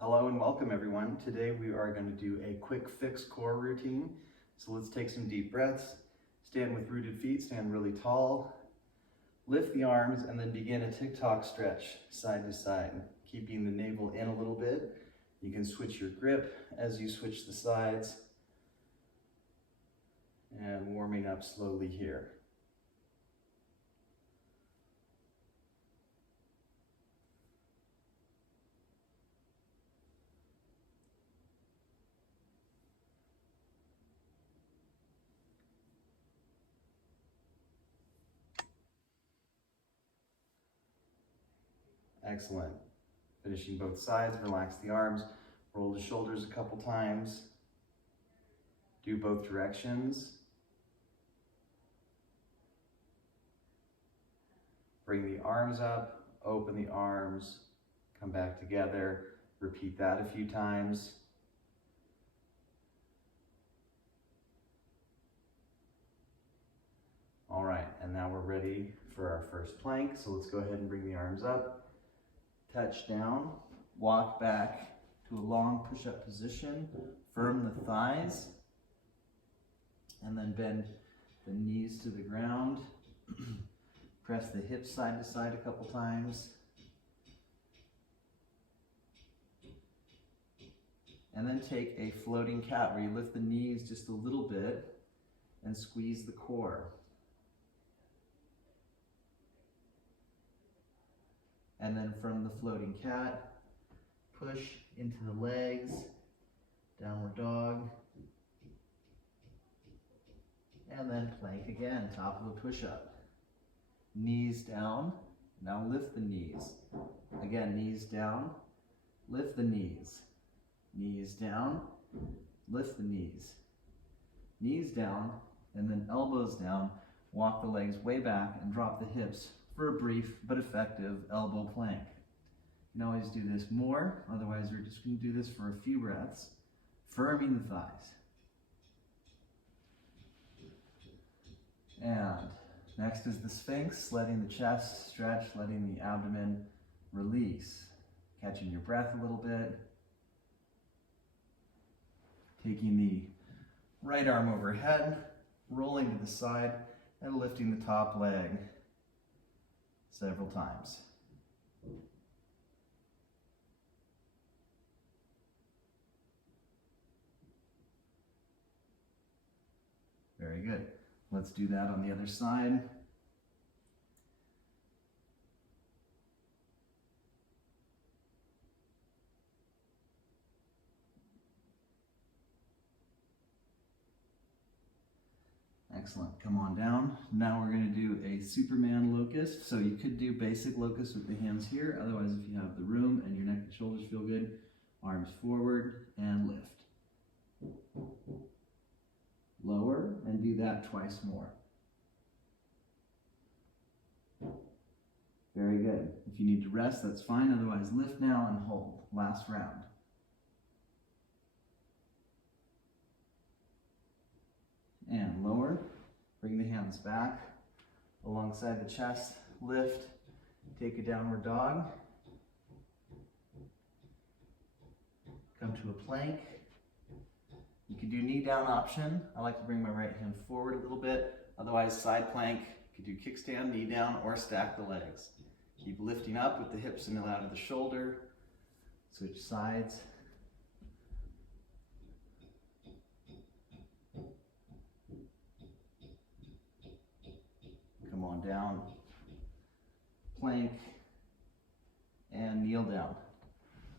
Hello and welcome everyone. Today we are going to do a quick fix core routine. So let's take some deep breaths. Stand with rooted feet, stand really tall. Lift the arms and then begin a tick-tock stretch side to side, keeping the navel in a little bit. You can switch your grip as you switch the sides and warming up slowly here. Excellent. Finishing both sides, relax the arms, roll the shoulders a couple times. Do both directions. Bring the arms up, open the arms, come back together. Repeat that a few times. All right, and now we're ready for our first plank. So let's go ahead and bring the arms up. Touch down, walk back to a long push-up position, firm the thighs, and then bend the knees to the ground. Press the hips side to side a couple times. And then take a floating cat where you lift the knees just a little bit and squeeze the core. And then from the floating cat, push into the legs, downward dog, and then plank again, top of a push-up. Knees down, now lift the knees. Again, knees down, lift the knees. Knees down, lift the knees. Knees down, and then elbows down, walk the legs way back and drop the hips for a brief but effective elbow plank. You can always do this more, otherwise we're just going to do this for a few breaths, firming the thighs. And next is the Sphinx, letting the chest stretch, letting the abdomen release. Catching your breath a little bit. Taking the right arm overhead, rolling to the side, and lifting the top leg several times. Very good. Let's do that on the other side. Excellent. Come on down. Now we're going to do a Superman locust. So you could do basic locust with the hands here. Otherwise, if you have the room and your neck and shoulders feel good, arms forward and lift. Lower and do that twice more. Very good. If you need to rest, that's fine. Otherwise, lift now and hold. Last round. And lower. Bring the hands back alongside the chest. Lift. Take a downward dog. Come to a plank. You can do knee down option. I like to bring my right hand forward a little bit. Otherwise, side plank. You can do kickstand, knee down, or stack the legs. Keep lifting up with the hips and out of the shoulder. Switch sides. Come on down. Plank. And kneel down.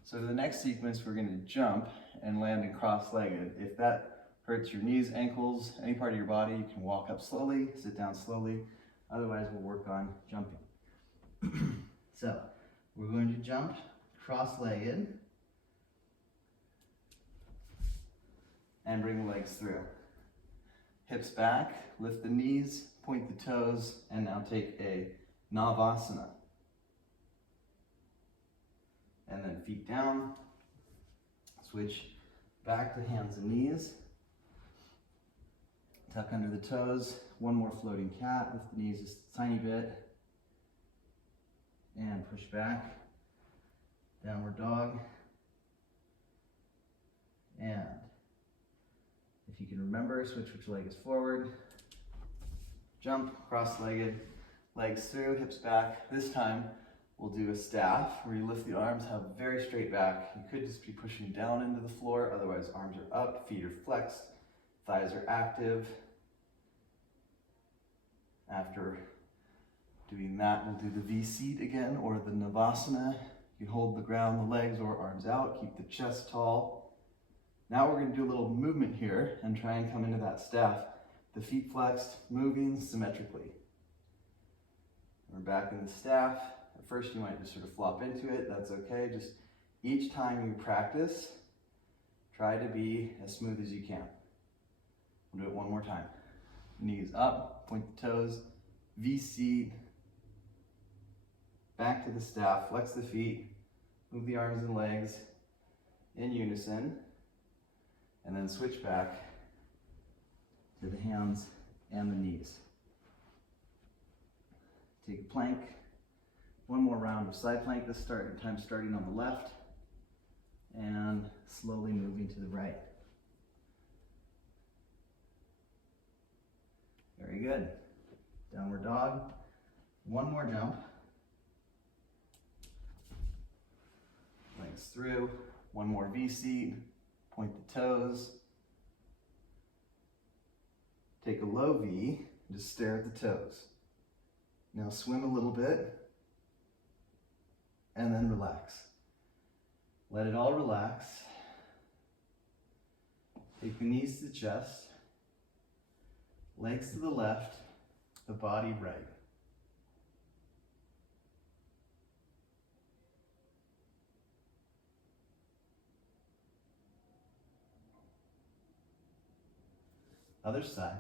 So the next sequence, we're going to jump and land in cross-legged. If that hurts your knees, ankles, any part of your body, you can walk up slowly, sit down slowly. Otherwise, we'll work on jumping. So, we're going to jump cross-legged and bring the legs through. Hips back, lift the knees, point the toes, and now take a Navasana. And then feet down, switch back to hands and knees. Tuck under the toes, one more floating cat, lift the knees just a tiny bit. And push back, downward dog, And if you can remember, switch which leg is forward. Jump, cross-legged, legs through, hips back. This time, we'll do a staff where you lift the arms, have a very straight back. You could just be pushing down into the floor, otherwise arms are up, feet are flexed, thighs are active. After doing that, we'll do the V-seat again, or the Navasana. You hold the ground, the legs or arms out, keep the chest tall. Now we're going to do a little movement here and try and come into that staff. The feet flexed, moving symmetrically. We're back in the staff. At first you might just sort of flop into it, that's okay. Just each time you practice, try to be as smooth as you can. We'll do it one more time. Knees up, point the toes, V-seat, back to the staff, flex the feet, move the arms and legs in unison, and then switch back to the hands and the knees. Take a plank, one more round of side plank, this time starting on the left, and slowly moving to the right. Very good. Downward dog. One more jump. Legs through. One more V-seat. Point the toes. Take a low V. Just stare at the toes. Now swim a little bit. And then relax. Let it all relax. Take the knees to the chest. Legs to the left, the body right. Other side.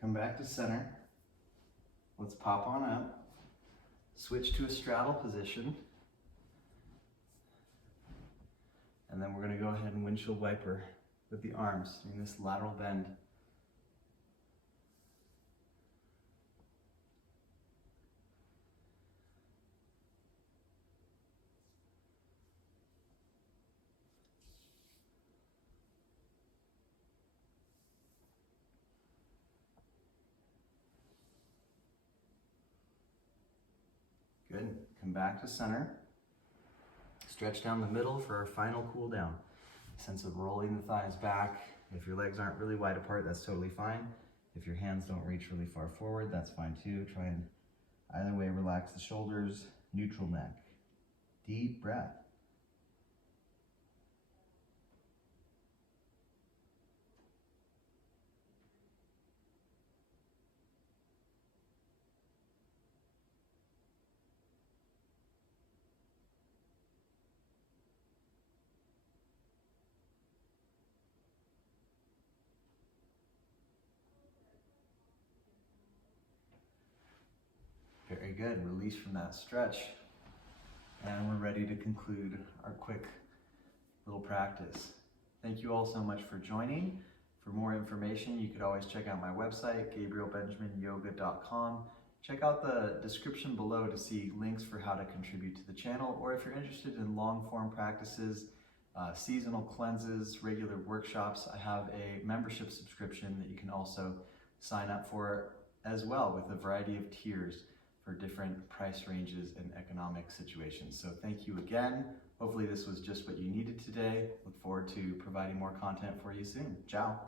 Come back to center. Let's pop on up. Switch to a straddle position. And then we're going to go ahead and windshield wiper with the arms, doing this lateral bend. Good. Come back to center. Stretch down the middle for our final cool down. Sense of rolling the thighs back. If your legs aren't really wide apart, that's totally fine. If your hands don't reach really far forward, that's fine too. Try and either way relax the shoulders, neutral neck. Deep breath. Very good. Release from that stretch. And we're ready to conclude our quick little practice. Thank you all so much for joining. For more information, you could always check out my website, gabrielbenjaminyoga.com. Check out the description below to see links for how to contribute to the channel, or if you're interested in long-form practices, seasonal cleanses, regular workshops, I have a membership subscription that you can also sign up for as well, with a variety of tiers for different price ranges and economic situations. So thank you again. Hopefully this was just what you needed today. Look forward to providing more content for you soon. Ciao.